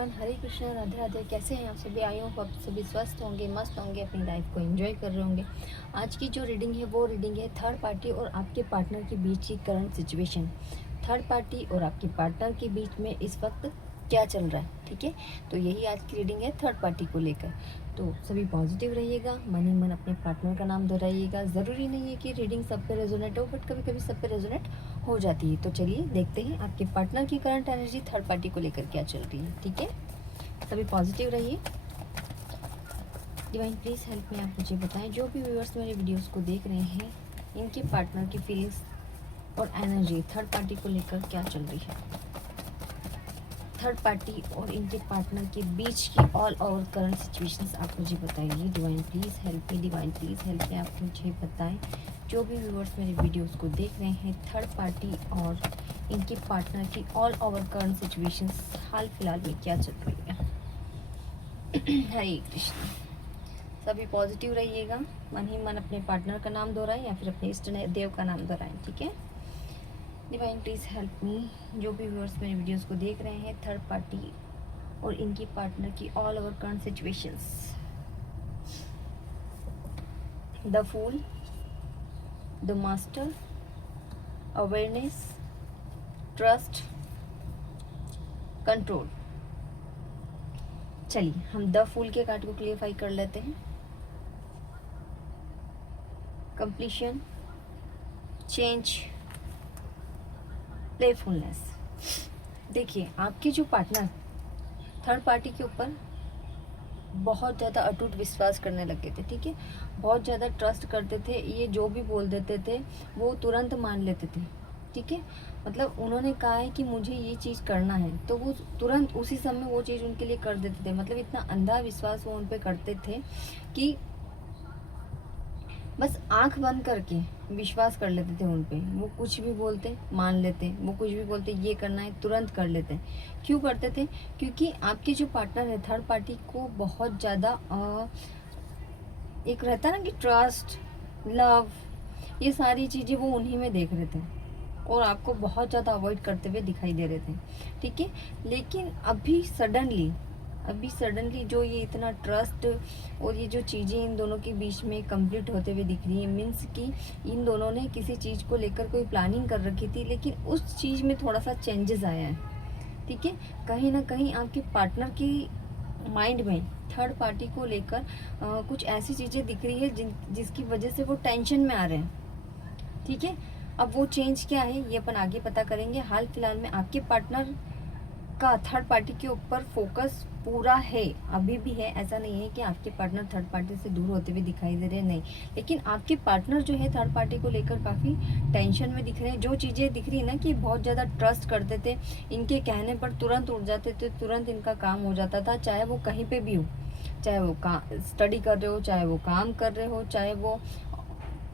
Everyone, हरे कृष्णा, राधे राधे। कैसे हैं आप सभी? आई हूँ आप सभी स्वस्थ होंगे, मस्त होंगे, अपनी लाइफ को एंजॉय कर रहे होंगे। आज की जो रीडिंग है वो रीडिंग है थर्ड पार्टी और आपके पार्टनर के बीच की करंट सिचुएशन। थर्ड पार्टी और आपके पार्टनर के बीच में इस वक्त क्या चल रहा है, ठीक है। तो यही आज की रीडिंग है थर्ड पार्टी को लेकर। तो सभी पॉजिटिव रहिएगा, मन ही मन अपने पार्टनर का नाम दोहराइएगा। ज़रूरी नहीं है कि रीडिंग सब पे रेजोनेट हो, बट कभी कभी सब पे रेजोनेट हो जाती है। तो चलिए देखते हैं आपके पार्टनर की करंट एनर्जी थर्ड पार्टी को लेकर क्या चल रही है, ठीक है। सभी पॉजिटिव रहिए। डिवाइन प्लीज़ हेल्प में आप मुझे बताएं, जो भी व्यूअर्स मेरे वीडियोस को देख रहे हैं, इनके पार्टनर की फीलिंग्स और एनर्जी थर्ड पार्टी को लेकर क्या चल रही है। थर्ड पार्टी और इनके पार्टनर के बीच की ऑल ओवर करंट सिचुएशंस आप मुझे बताइए। Divine please help me, divine please help me, आप मुझे बताएं, जो भी व्यूअर्स मेरे वीडियोस को देख रहे हैं, थर्ड पार्टी और इनके पार्टनर की ऑल ओवर करंट सिचुएशंस हाल फिलहाल में क्या चल रही है। हरे कृष्ण। सभी पॉजिटिव रहिएगा, मन ही मन अपने पार्टनर का नाम दोहराएं या फिर अपने इष्ट देव का नाम दोहराएं, ठीक है। डिवाइन प्लीज़ हेल्प मी, जो भी व्यूअर्स मेरे वीडियोस को देख रहे हैं, थर्ड पार्टी और इनकी पार्टनर की all over current situations. The fool, the master, awareness, trust, control. चलिए हम द फूल के कार्ड को क्लियरफाई कर लेते हैं। Completion, change, playfulness. देखिए आपके जो पार्टनर थर्ड पार्टी के ऊपर बहुत ज़्यादा अटूट विश्वास करने लगे थे, ठीक है। बहुत ज़्यादा ट्रस्ट करते थे, ये जो भी बोल देते थे वो तुरंत मान लेते थे, ठीक है। मतलब उन्होंने कहा है कि मुझे ये चीज़ करना है तो वो तुरंत उसी समय वो चीज़ उनके लिए कर देते थे। मतलब इतना अंधा विश्वास वो उन पर करते थे कि बस आंख बंद करके विश्वास कर लेते थे उन पे। वो कुछ भी बोलते मान लेते, वो कुछ भी बोलते ये करना है तुरंत कर लेते। क्यों करते थे? क्योंकि आपके जो पार्टनर है थर्ड पार्टी को बहुत ज़्यादा एक रहता है ना कि ट्रस्ट, लव, ये सारी चीज़ें वो उन्हीं में देख रहे थे और आपको बहुत ज़्यादा अवॉइड करते हुए दिखाई दे रहे थे, ठीक है। लेकिन अभी सडनली जो ये इतना ट्रस्ट और ये जो चीज़ें इन दोनों के बीच में कंप्लीट होते हुए दिख रही है, मीन्स कि इन दोनों ने किसी चीज़ को लेकर कोई प्लानिंग कर रखी थी, लेकिन उस चीज़ में थोड़ा सा चेंजेस आया है, ठीक है। कहीं ना कहीं आपके पार्टनर की माइंड में थर्ड पार्टी को लेकर कुछ ऐसी चीज़ें दिख रही है जिसकी वजह से वो टेंशन में आ रहे हैं, ठीक है। अब वो चेंज क्या है ये अपन आगे पता करेंगे। हाल फिलहाल में आपके पार्टनर का थर्ड पार्टी के ऊपर फोकस पूरा है, अभी भी है। ऐसा नहीं है कि आपके पार्टनर थर्ड पार्टी से दूर होते हुए दिखाई दे रहे हैं, नहीं। लेकिन आपके पार्टनर जो है थर्ड पार्टी को लेकर काफ़ी टेंशन में दिख रहे हैं। जो चीज़ें दिख रही है ना कि बहुत ज़्यादा ट्रस्ट करते थे, इनके कहने पर तुरंत उठ जाते थे, तुरंत इनका काम हो जाता था, चाहे वो कहीं पे भी हो, चाहे वो स्टडी कर रहे हो, चाहे वो काम कर रहे हो, चाहे वो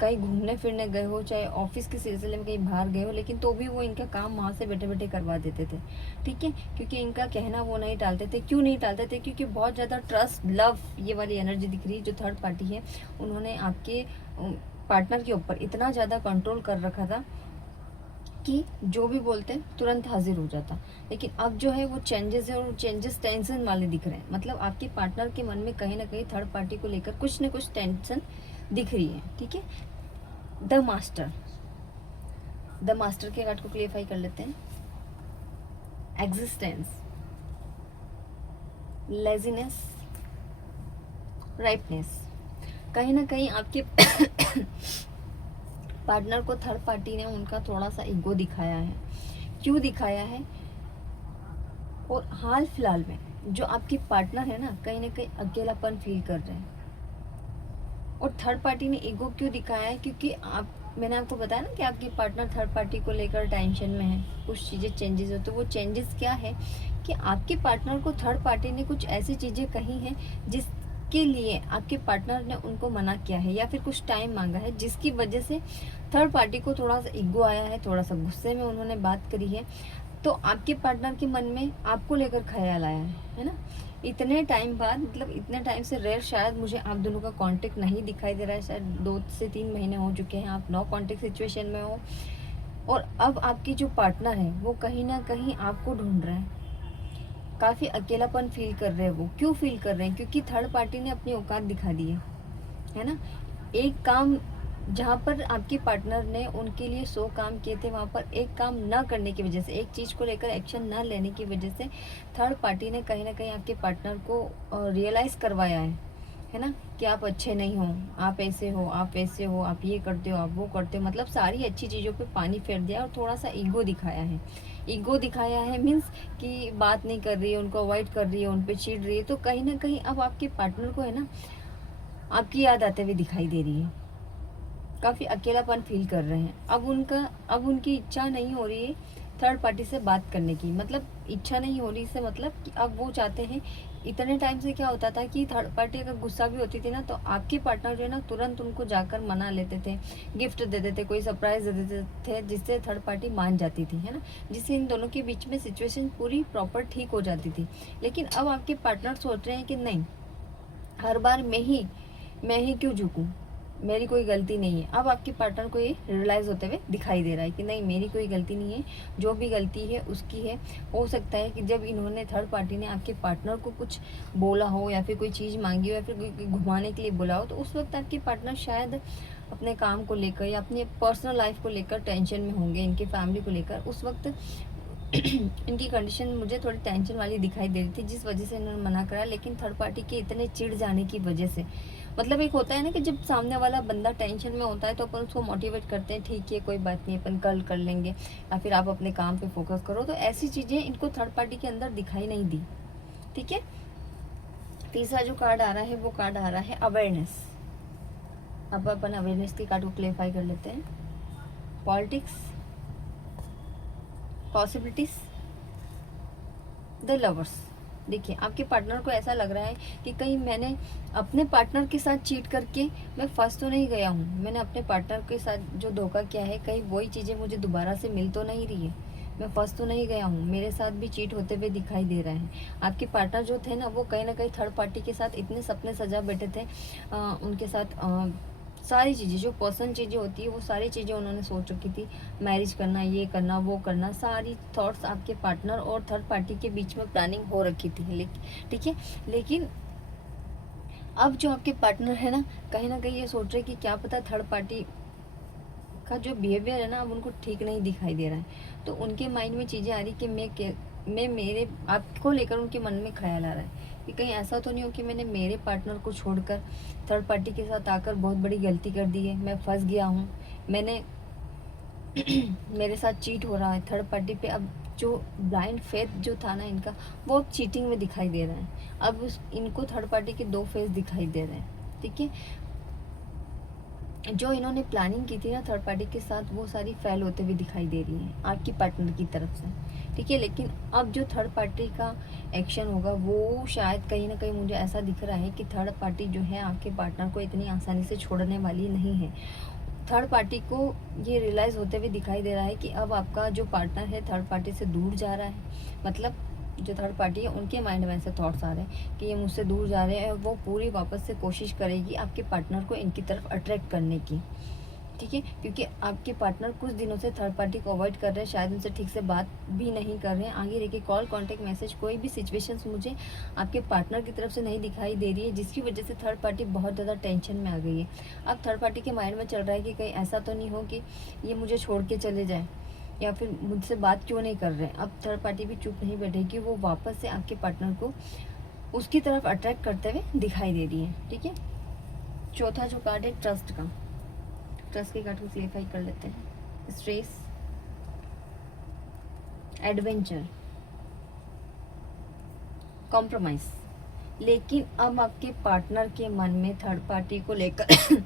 कहीं घूमने फिरने गए हो, चाहे ऑफिस के सिलसिले में कहीं बाहर गए हो, लेकिन तो भी वो इनका काम वहाँ से बैठे बैठे करवा देते थे, ठीक है। क्योंकि इनका कहना वो नहीं टालते थे। क्यों नहीं टालते थे? क्योंकि बहुत ज़्यादा ट्रस्ट, लव, ये वाली एनर्जी दिख रही है। जो थर्ड पार्टी है उन्होंने आपके पार्टनर के ऊपर इतना ज़्यादा कंट्रोल कर रखा था कि जो भी बोलते तुरंत हाजिर हो जाता। लेकिन अब जो है वो चेंजेस है और चेंजेस टेंशन वाले दिख रहे हैं। मतलब आपके पार्टनर के मन में कहीं ना कहीं थर्ड पार्टी को लेकर कुछ ना कुछ टेंशन दिख रही है, ठीक है। द मास्टर, द मास्टर के कार्ड को क्लियरफाई कर लेते हैं। Existence, laziness, ripeness. कहीं ना कहीं आपके पार्टनर को थर्ड पार्टी ने उनका थोड़ा सा ईगो दिखाया है। क्यों दिखाया है? और हाल फिलहाल में जो आपके पार्टनर है ना कहीं अकेलापन फील कर रहे हैं। और थर्ड पार्टी ने ईगो क्यों दिखाया है? क्योंकि मैंने आपको बताया ना कि आपके पार्टनर थर्ड पार्टी को लेकर टेंशन में है, कुछ चीज़ें चेंजेस हो। तो वो चेंजेस क्या है कि आपके पार्टनर को थर्ड पार्टी ने कुछ ऐसी चीज़ें कही हैं जिसके लिए आपके पार्टनर ने उनको मना किया है या फिर कुछ टाइम मांगा है, जिसकी वजह से थर्ड पार्टी को थोड़ा सा ईगो आया है, थोड़ा सा गुस्से में उन्होंने बात करी है। तो आपके पार्टनर के मन में आपको लेकर ख्याल आया है ना। इतने टाइम बाद, मतलब इतने टाइम से रेयर, शायद मुझे आप दोनों का कांटेक्ट नहीं दिखाई दे रहा है। शायद 2 से 3 महीने हो चुके हैं, आप नो कांटेक्ट सिचुएशन में हो। और अब आपकी जो पार्टनर है वो कहीं ना कहीं आपको ढूंढ रहा है। काफ़ी अकेलापन फील कर रहे हैं वो। क्यों फील कर रहे हैं? क्योंकि थर्ड पार्टी ने अपनी औकात दिखा दी है ना। एक काम जहाँ पर आपके पार्टनर ने उनके लिए 100 काम किए थे, वहाँ पर एक काम ना करने की वजह से, एक चीज़ को लेकर एक्शन ना लेने की वजह से थर्ड पार्टी ने कहीं ना कहीं आपके पार्टनर को रियलाइज़ करवाया है ना, कि आप अच्छे नहीं हो, आप ऐसे हो, आप वैसे हो, आप ये करते हो, आप वो करते हो, मतलब सारी अच्छी चीज़ों पे पानी फेर दिया और थोड़ा सा ईगो दिखाया है। ईगो दिखाया है मीन्स कि बात नहीं कर रही है, उनको अवॉइड कर रही है, उन पर चिढ़ रही है। तो कहीं ना कहीं अब आपके पार्टनर को है ना आपकी याद आते हुए दिखाई दे रही है, काफ़ी अकेलापन फील कर रहे हैं। अब उनकी इच्छा नहीं हो रही है थर्ड पार्टी से बात करने की, मतलब इच्छा नहीं हो रही से मतलब कि अब वो चाहते हैं। इतने टाइम से क्या होता था कि थर्ड पार्टी अगर गुस्सा भी होती थी ना, तो आपके पार्टनर जो है ना तुरंत उनको जाकर मना लेते थे, गिफ्ट दे देते, कोई सरप्राइज दे देते थे, जिससे थर्ड पार्टी मान जाती थी, है ना, जिससे इन दोनों के बीच में सिचुएशन पूरी प्रॉपर ठीक हो जाती थी। लेकिन अब आपके पार्टनर सोच रहे हैं कि नहीं, हर बार मैं ही क्यों झुकूं, मेरी कोई गलती नहीं है। अब आपके पार्टनर को ये रियलाइज़ होते हुए दिखाई दे रहा है कि नहीं, मेरी कोई गलती नहीं है, जो भी गलती है उसकी है। हो सकता है कि जब इन्होंने थर्ड पार्टी ने आपके पार्टनर को कुछ बोला हो या फिर कोई चीज़ मांगी हो या फिर घुमाने के लिए बोला हो, तो उस वक्त आपके पार्टनर शायद अपने काम को लेकर या अपनी पर्सनल लाइफ को लेकर टेंशन में होंगे, इनके फैमिली को लेकर। उस वक्त इनकी कंडीशन मुझे थोड़ी टेंशन वाली दिखाई दे रही थी, जिस वजह से इन्होंने मना करा। लेकिन थर्ड पार्टी के इतने चिढ़ जाने की वजह से, मतलब एक होता है ना कि जब सामने वाला बंदा टेंशन में होता है तो अपन उसको मोटिवेट करते हैं, ठीक है कोई बात नहीं, अपन कल कर लेंगे, या फिर आप अपने काम पे फोकस करो। तो ऐसी चीज़ें इनको थर्ड पार्टी के अंदर दिखाई नहीं दी। ठीक है, तीसरा जो कार्ड आ रहा है वो कार्ड आ रहा है अवेयरनेस। अब अपन अवेयरनेस के कार्ड को क्लेरिफाई कर लेते हैं। Politics, possibilities, the lovers. देखिए, आपके पार्टनर को ऐसा लग रहा है कि कहीं मैंने अपने पार्टनर के साथ चीट करके मैं फंस तो नहीं गया हूँ, मैंने अपने पार्टनर के साथ जो धोखा किया है कहीं वही चीज़ें मुझे दोबारा से मिल तो नहीं रही है, मैं फंस तो नहीं गया हूँ, मेरे साथ भी चीट होते हुए दिखाई दे रहा है। आपके पार्टनर जो थे ना, वो कहीं ना कहीं थर्ड पार्टी के साथ इतने सपने सजा बैठे थे, उनके साथ सारी चीज़ें जो पर्सनल चीज़ें होती है वो सारी चीज़ें उन्होंने सोच रखी थी, मैरिज करना, ये करना, वो करना, सारी थॉट्स आपके पार्टनर और थर्ड पार्टी के बीच में प्लानिंग हो रखी थी। लेकिन ठीक है, लेकिन अब जो आपके पार्टनर है ना कहीं ये सोच रहे कि क्या पता थर्ड पार्टी का जो बिहेवियर है ना अब उनको ठीक नहीं दिखाई दे रहा है। तो उनके माइंड में चीज़ें आ रही कि मैं मेरे आपको लेकर उनके मन में ख्याल आ रहा है कि कहीं ऐसा तो नहीं हो कि मैंने मेरे पार्टनर को छोड़कर थर्ड पार्टी के साथ आकर बहुत बड़ी गलती कर दी है, मैं फंस गया हूँ, मैंने मेरे साथ चीट हो रहा है थर्ड पार्टी पे। अब जो ब्लाइंड फेथ जो था ना इनका, वो अब चीटिंग में दिखाई दे रहा है। अब इनको थर्ड पार्टी के दो फेस दिखाई दे रहे हैं। ठीक है, जो इन्होंने प्लानिंग की थी ना थर्ड पार्टी के साथ, वो सारी फेल होते हुए दिखाई दे रही है आपकी पार्टनर की तरफ से। ठीक है, लेकिन अब जो थर्ड पार्टी का एक्शन होगा वो शायद कहीं ना कहीं मुझे ऐसा दिख रहा है कि थर्ड पार्टी जो है आपके पार्टनर को इतनी आसानी से छोड़ने वाली नहीं है। थर्ड पार्टी को ये रियलाइज़ होते हुए दिखाई दे रहा है कि अब आपका जो पार्टनर है थर्ड पार्टी से दूर जा रहा है। मतलब जो थर्ड पार्टी है उनके माइंड में ऐसे थॉट्स आ रहे हैं कि ये मुझसे दूर जा रहे हैं, और वो पूरी वापस से कोशिश करेगी आपके पार्टनर को इनकी तरफ अट्रैक्ट करने की। ठीक है, क्योंकि आपके पार्टनर कुछ दिनों से थर्ड पार्टी को अवॉइड कर रहे हैं, शायद उनसे ठीक से बात भी नहीं कर रहे हैं। आगे रह के कॉल, कॉन्टेक्ट, मैसेज, कोई भी सिचुएशंस मुझे आपके पार्टनर की तरफ से नहीं दिखाई दे रही है, जिसकी वजह से थर्ड पार्टी बहुत ज़्यादा टेंशन में आ गई है। अब थर्ड पार्टी के माइंड में चल रहा है कि कहीं ऐसा तो नहीं हो कि ये मुझे छोड़ के चले जाए, या फिर मुझसे बात क्यों नहीं कर रहे हैं। अब थर्ड पार्टी भी चुप नहीं बैठेगी, वो वापस से आपके पार्टनर को उसकी तरफ अट्रैक्ट करते हुए दिखाई दे रही है। ठीक है, चौथा जो कार्ड है ट्रस्ट का, ट्रस्ट के कार्ड को क्लेरिफाई कर लेते हैं। Stress, adventure, compromise. लेकिन अब आपके पार्टनर के मन में थर्ड पार्टी को लेकर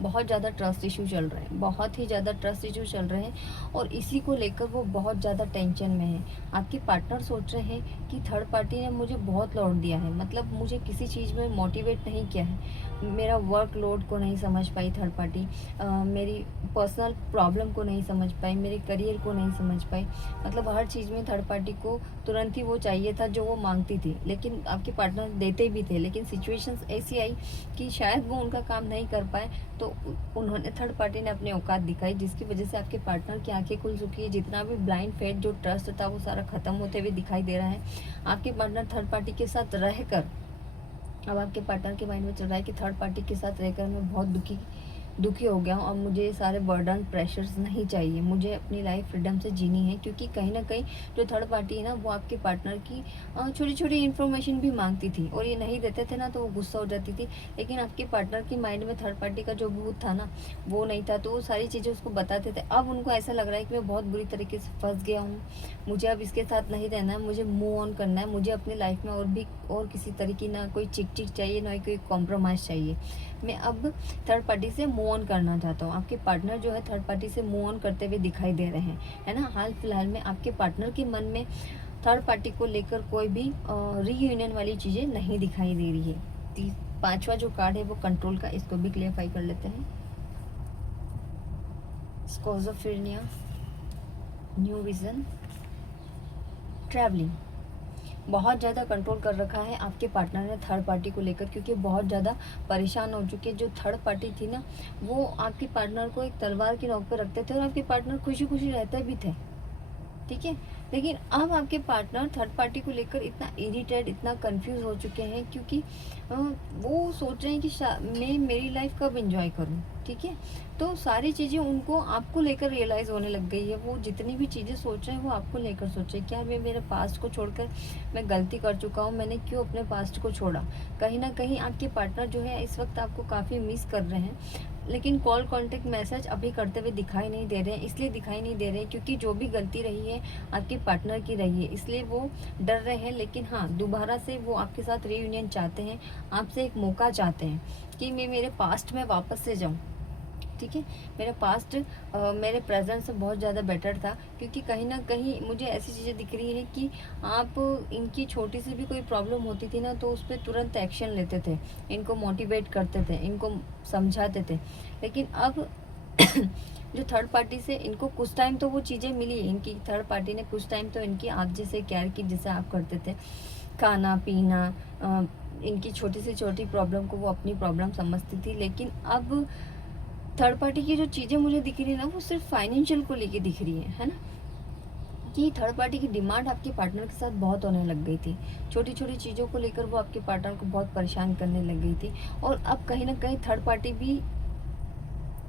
बहुत ज़्यादा ट्रस्ट इशू चल रहे हैं, बहुत ही ज़्यादा ट्रस्ट इशू चल रहे हैं, और इसी को लेकर वो बहुत ज़्यादा टेंशन में है। आपके पार्टनर सोच रहे हैं कि थर्ड पार्टी ने मुझे बहुत लौट दिया है, मतलब मुझे किसी चीज़ में मोटिवेट नहीं किया है, मेरा वर्कलोड को नहीं समझ पाई थर्ड पार्टी, मेरी पर्सनल प्रॉब्लम को नहीं समझ पाई, मेरे करियर को नहीं समझ पाई। मतलब हर चीज़ में थर्ड पार्टी को तुरंत ही वो चाहिए था जो वो मांगती थी, लेकिन आपके पार्टनर देते भी थे, लेकिन सिचुएशंस ऐसी आई कि शायद वो उनका काम नहीं कर पाए, तो उन्होंने थर्ड पार्टी ने अपनी औकात दिखाई, जिसकी वजह से आपके पार्टनर की आंखें खुल चुकी है। जितना भी ब्लाइंड फेथ जो ट्रस्ट था वो सारा खत्म होते हुए दिखाई दे रहा है। आपके पार्टनर थर्ड पार्टी के साथ रहकर, अब आपके पार्टनर के माइंड में चल रहा है कि थर्ड पार्टी के साथ रहकर मैं बहुत दुखी हो गया हूँ, अब मुझे ये सारे बर्डन प्रेशर्स नहीं चाहिए, मुझे अपनी लाइफ फ्रीडम से जीनी है। क्योंकि कहीं ना कहीं जो थर्ड पार्टी है ना, वो आपके पार्टनर की छोटी छोटी इन्फॉर्मेशन भी मांगती थी, और ये नहीं देते थे ना तो वो गुस्सा हो जाती थी। लेकिन आपके पार्टनर की माइंड में थर्ड पार्टी का जो भूत था ना, वो नहीं था, तो वो सारी चीज़ें उसको बताते थे। अब उनको ऐसा लग रहा है कि मैं बहुत बुरी तरीके से फंस गया हूँ, मुझे अब इसके साथ नहीं रहना है, मुझे मूव ऑन करना है, मुझे अपनी लाइफ में और किसी तरीके ना कोई चिक चिक चाहिए, ना कोई कॉम्प्रोमाइज़ चाहिए। मैं अब थर्ड पार्टी से मूव ऑन करना चाहता हूँ। आपके पार्टनर जो है थर्ड पार्टी से मूव ऑन करते हुए दिखाई दे रहे हैं, है ना। हाल फिलहाल में आपके पार्टनर के मन में थर्ड पार्टी को लेकर कोई भी रीयूनियन वाली चीज़ें नहीं दिखाई दे रही है। पांचवा जो कार्ड है वो कंट्रोल का, इसको भी क्लियरफाई कर लेते हैं। Schizophrenia, new vision, travelling. बहुत ज़्यादा कंट्रोल कर रखा है आपके पार्टनर ने थर्ड पार्टी को लेकर, क्योंकि बहुत ज़्यादा परेशान हो चुके। जो थर्ड पार्टी थी ना, वो आपके पार्टनर को एक तलवार की नोक पे रखते थे, और आपके पार्टनर खुशी खुशी रहते भी थे, ठीक है। लेकिन अब आपके पार्टनर थर्ड पार्टी को लेकर इतना इरिटेट, इतना कंफ्यूज हो चुके हैं, क्योंकि वो सोच रहे हैं कि मैं मेरी लाइफ कब एंजॉय करूं, ठीक है। तो सारी चीज़ें उनको आपको लेकर रियलाइज़ होने लग गई है। वो जितनी भी चीज़ें सोच रहे हैं वो आपको लेकर सोच रहे हैं। क्या मैं मेरे पास्ट को छोड़कर मैं गलती कर चुका हूँ, मैंने क्यों अपने पास्ट को छोड़ा। कहीं ना कहीं आपके पार्टनर जो है इस वक्त आपको काफ़ी मिस कर रहे हैं, लेकिन कॉल कांटेक्ट मैसेज अभी करते हुए दिखाई नहीं दे रहे हैं। इसलिए दिखाई नहीं दे रहे हैं क्योंकि जो भी गलती रही है आपके पार्टनर की रही है, इसलिए वो डर रहे हैं। लेकिन हाँ, दोबारा से वो आपके साथ रीयूनियन चाहते हैं, आपसे एक मौका चाहते हैं कि मैं मेरे पास्ट में वापस से जाऊँ, ठीक है। मेरा पास्ट मेरे प्रेजेंट से बहुत ज़्यादा बेटर था, क्योंकि कहीं ना कहीं मुझे ऐसी चीज़ें दिख रही है कि आप इनकी छोटी सी भी कोई प्रॉब्लम होती थी ना, तो उस पर तुरंत एक्शन लेते थे, इनको मोटिवेट करते थे, इनको समझाते थे। लेकिन अब जो थर्ड पार्टी से इनको कुछ टाइम तो वो चीज़ें मिली, इनकी थर्ड पार्टी ने कुछ टाइम तो इनकी आप जैसे केयर की, जैसे आप करते थे, खाना पीना, इनकी छोटी से छोटी प्रॉब्लम को वो अपनी प्रॉब्लम समझती थी। लेकिन अब थर्ड पार्टी की जो चीज़ें मुझे दिख रही है ना, वो सिर्फ फाइनेंशियल को लेके दिख रही है ना। कि थर्ड पार्टी की डिमांड आपके पार्टनर के साथ बहुत होने लग गई थी, छोटी छोटी चीज़ों को लेकर वो आपके पार्टनर को बहुत परेशान करने लग गई थी। और अब कहीं ना कहीं थर्ड पार्टी भी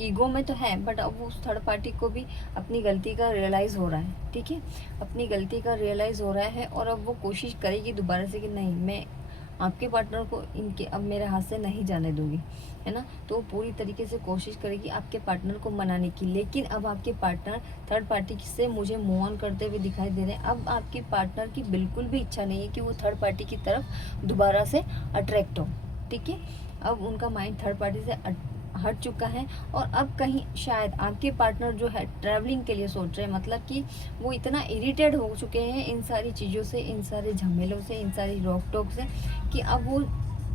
ईगो में तो है, बट अब उस थर्ड पार्टी को भी अपनी गलती का रियलाइज़ हो रहा है, ठीक है। अपनी गलती का रियलाइज़ हो रहा है, और अब वो कोशिश करेगी दोबारा से कि नहीं, मैं आपके पार्टनर को इनके अब मेरे हाथ से नहीं जाने दूंगी, है ना। तो वो पूरी तरीके से कोशिश करेगी आपके पार्टनर को मनाने की। लेकिन अब आपके पार्टनर थर्ड पार्टी से मुझे मूव ऑन करते हुए दिखाई दे रहे हैं। अब आपके पार्टनर की बिल्कुल भी इच्छा नहीं है कि वो थर्ड पार्टी की तरफ दोबारा से अट्रैक्ट हो, ठीक है। अब उनका माइंड थर्ड पार्टी से हट चुका है, और अब कहीं शायद आपके पार्टनर जो है ट्रैवलिंग के लिए सोच रहे हैं। मतलब कि वो इतना इरिटेट हो चुके हैं इन सारी चीज़ों से, इन सारे झमेलों से, इन सारी रोक टोक से, कि अब वो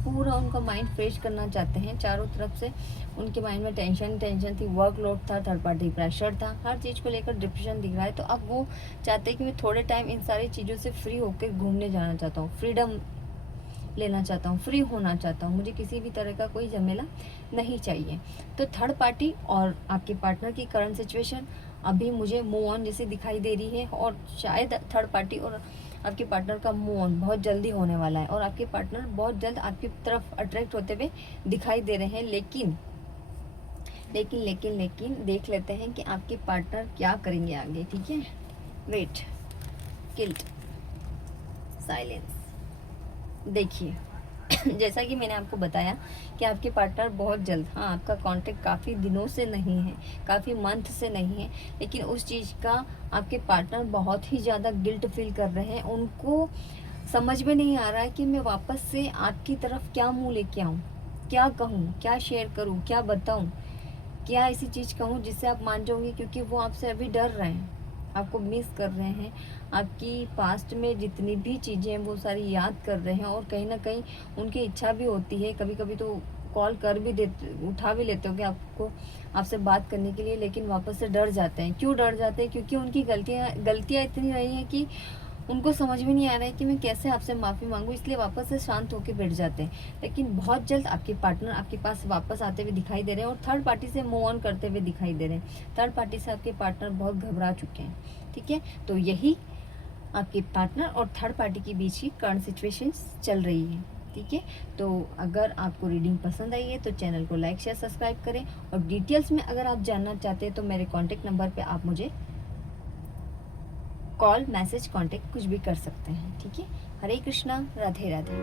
पूरा उनका माइंड फ्रेश करना चाहते हैं। चारों तरफ से उनके माइंड में टेंशन थी, वर्कलोड था, थर्ड पार्टी प्रेशर था, हर चीज़ को लेकर डिप्रेशन दिख रहा है। तो अब वो चाहते हैं कि मैं थोड़े टाइम इन सारी चीज़ों से फ्री होकर घूमने जाना चाहता हूँ, फ्रीडम लेना चाहता हूँ, फ्री होना चाहता हूँ, मुझे किसी भी तरह का कोई झमेला नहीं चाहिए। तो थर्ड पार्टी और आपके पार्टनर की करंट सिचुएशन अभी मुझे मूव ऑन जैसी दिखाई दे रही है, और शायद थर्ड पार्टी और आपके पार्टनर का मूव ऑन बहुत जल्दी होने वाला है, और आपके पार्टनर बहुत जल्द आपकी तरफ अट्रैक्ट होते हुए दिखाई दे रहे हैं। लेकिन लेकिन लेकिन लेकिन देख लेते हैं कि आपके पार्टनर क्या करेंगे आगे, ठीक है। Wait, guilt, silence. देखिए, जैसा कि मैंने आपको बताया कि आपके पार्टनर बहुत जल्द, हाँ, आपका कांटेक्ट काफ़ी दिनों से नहीं है, काफ़ी मंथ से नहीं है, लेकिन उस चीज़ का आपके पार्टनर बहुत ही ज़्यादा गिल्ट फील कर रहे हैं। उनको समझ में नहीं आ रहा है कि मैं वापस से आपकी तरफ क्या मुंह लेके आऊँ, क्या कहूँ, क्या शेयर करूँ, क्या बताऊँ, क्या ऐसी चीज़ कहूँ जिससे आप मान जाओगे। क्योंकि वो आपसे अभी डर रहे हैं, आपको मिस कर रहे हैं, आपकी पास्ट में जितनी भी चीज़ें हैं वो सारी याद कर रहे हैं, और कहीं ना कहीं उनकी इच्छा भी होती है कभी कभी तो कॉल कर भी देते, उठा भी लेते हो कि आपको आपसे बात करने के लिए, लेकिन वापस से डर जाते हैं। क्यों डर जाते हैं? क्योंकि उनकी गलतियाँ इतनी रही हैं कि उनको समझ में नहीं आ रहा है कि मैं कैसे आपसे माफ़ी मांगूं, इसलिए वापस से शांत होकर बैठ जाते हैं। लेकिन बहुत जल्द आपके पार्टनर आपके पास वापस आते हुए दिखाई दे रहे हैं और थर्ड पार्टी से मूव ऑन करते हुए दिखाई दे रहे हैं। थर्ड पार्टी से आपके पार्टनर बहुत घबरा चुके हैं, ठीक है। तो यही आपके पार्टनर और थर्ड पार्टी के बीच की करंट सिचुएशंस चल रही है, ठीक है। तो अगर आपको रीडिंग पसंद आई है तो चैनल को लाइक शेयर सब्सक्राइब करें, और डिटेल्स में अगर आप जानना चाहते हैं तो मेरे कॉन्टैक्ट नंबर पे आप मुझे कॉल, मैसेज, कॉन्टैक्ट कुछ भी कर सकते हैं, ठीक है। हरे कृष्णा, राधे राधे।